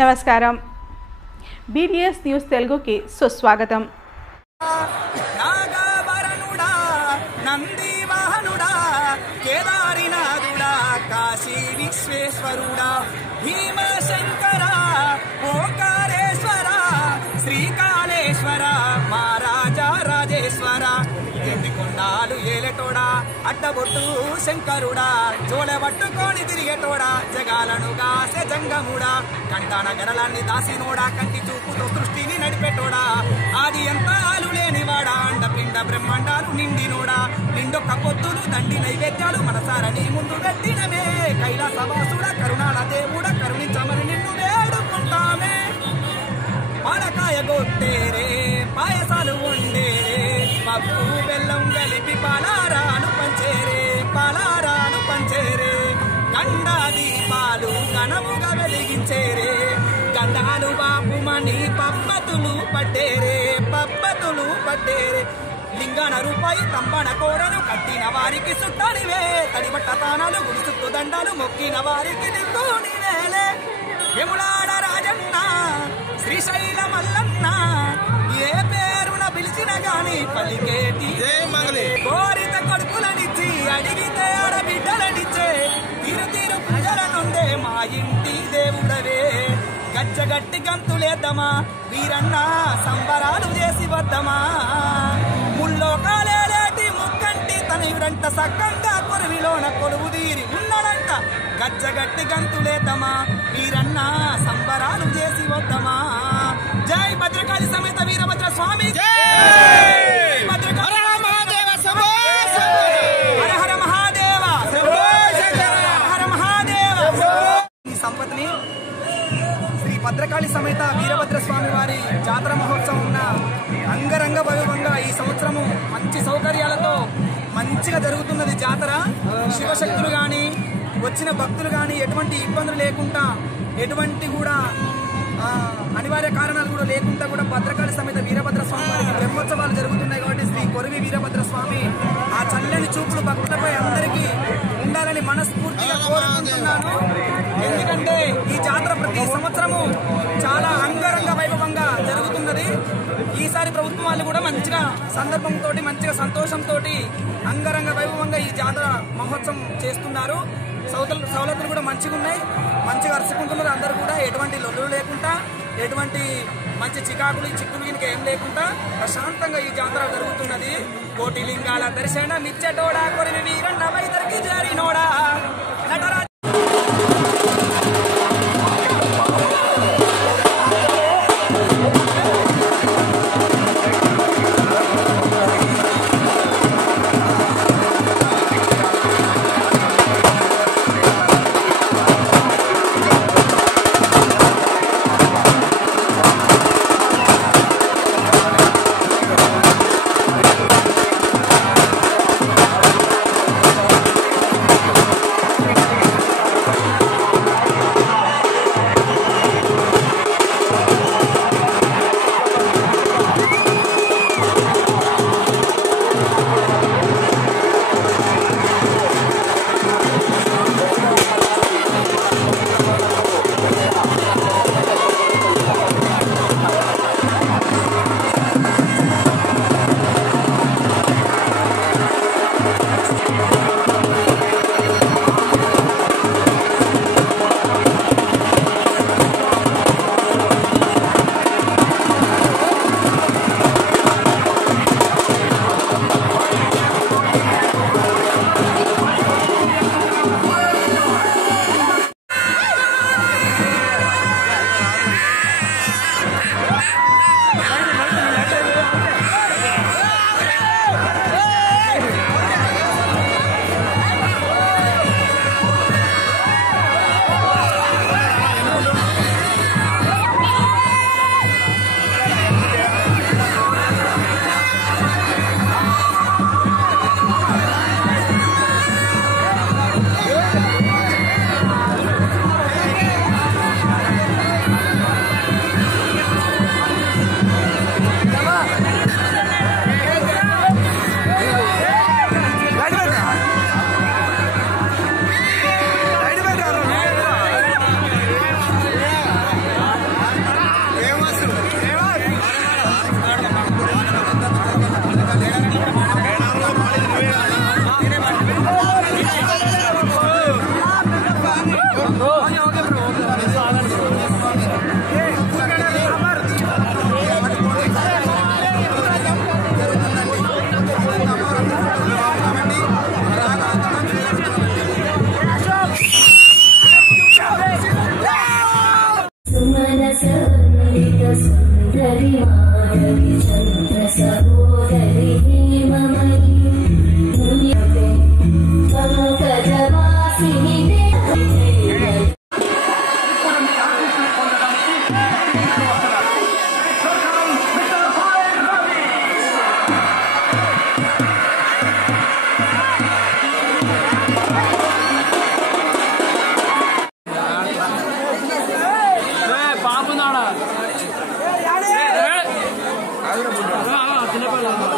నమస్కారం. BDS news తెలుగుకి సుస్వాగతం. నాగవరణుడా, నందివాహనుడా, కేదారినాథుడా, కాశీ విశ్వేశ్వరుడా, భీమశంకర, ఓంకారేశ్వర, శ్రీకాళేశ్వర, మహారాజా రాజేశ్వర, ఎన్నికొండాలు ఏలెటోడా, అడ్డబొట్టు శంకరుడా, జోలెబట్టుకొని తిరిగేటోడా, జగాలను గాసె జంగముడా, కంటాన గరలాన్ని దాసినోడా, కంటి చూపుతో సృష్టిని నడిపెటోడా, ఆది ఎంతాలు లేనివాడా, అండపిండ బ్రహ్మాండాలు నిండినోడా, నిండొక్క పొద్దులు దండి నైవేద్యాలు మనసారని ముందు పెట్టినమే, కైలాసవాసుడ కరుణాల దేవుడ కరుణించమని నిన్ను వేడుకుంటామే. పాలకాయ గొట్టేరే, పాయసాలు వండేరే, పప్పు బెల్లం కలిపి పాలారాను పంచేరే, గండా దీపాలు ఘనముగా వెలిగించేరే, గండాలు బాపుమని పబ్బతులు పట్టేరే, లింగన రూపాయి తంబన కోరను కట్టిన వారికి సుట్టనివే, తడిబట్ట తానాలు గుడి చుట్టూ దండాలు మొక్కిన వారికి నిండునివేలే. యములాడ రాజన్న, శ్రీశైల మల్లన్న, ఏ పేరున పిలిచిన గాని పలికేటి కోరిత కొడుకులనిచ్చి, అడిగితే ఆడబిడ్డలనిచ్చే, తీరు ప్రజల నుండే మా ఇంటి దేవుడవే. గచ్చగట్టి గంతులేద్దామా వీరన్న, సంబరాలు చేసి వద్దమా, ముల్లోకాలేటి ముక్కంటి తనయుడంట, సక్కంగా కొరువిలోన కొలువు తీరి ఉన్నడంట. గచ్చగట్టి గంతులేద్దామా వీరన్న, సంబరాలు చేసి వద్దమా. జై భద్రకాళి సమేత వీరభద్ర స్వామి, ఈ సంపత్ని శ్రీ భద్రకాళి సమేత వీరభద్ర స్వామి వారి జాతర మహోత్సవం అంగరంగ వైభవంగా ఈ సంవత్సరము మంచి సౌకర్యాలతో మంచిగా జరుగుతున్నది జాతర. శివశక్తులు కానీ వచ్చిన భక్తులు కానీ ఎటువంటి ఇబ్బందులు లేకుండా, ఎటువంటి కూడా అనివార్య కారణాలు కూడా లేకుండా కూడా భద్రకాళి సమేత వీరభద్ర స్వామి వారికి బ్రహ్మోత్సవాలు జరుగుతున్నాయి. కాబట్టి శ్రీ కొరివి వీరభద్ర స్వామి ఆ చల్లని చూపులు భక్తులపై అందరికీ ఉండాలని మనస్ఫూర్తిగా కోరుకుంటున్నాను. ఎందుకంటే ఈ జాతర ప్రతి సంవత్సరము చాలా అంగరంగ వైభవంగా జరుగుతున్నది. ఈసారి ప్రభుత్వం వాళ్ళు కూడా మంచిగా సందర్భంతో, మంచిగా సంతోషంతో అంగరంగ వైభవంగా ఈ జాతర మహోత్సవం చేస్తున్నారు. సౌలతులు కూడా మంచిగా ఉన్నాయి, మంచిగా అరుచుకుంటున్నారు. అందరూ కూడా ఎటువంటి లొల్లులు లేకుండా, ఎటువంటి మంచి చిక్కులు ఇంకా ఏం లేకుండా ప్రశాంతంగా ఈ జాతర జరుగుతున్నది. కోటి లింగాల దర్శనం ఇచ్చేటోడా, కొరివి వీరన్న వైదరికి జారినోడా, నటరా చిన్నపిల్లలు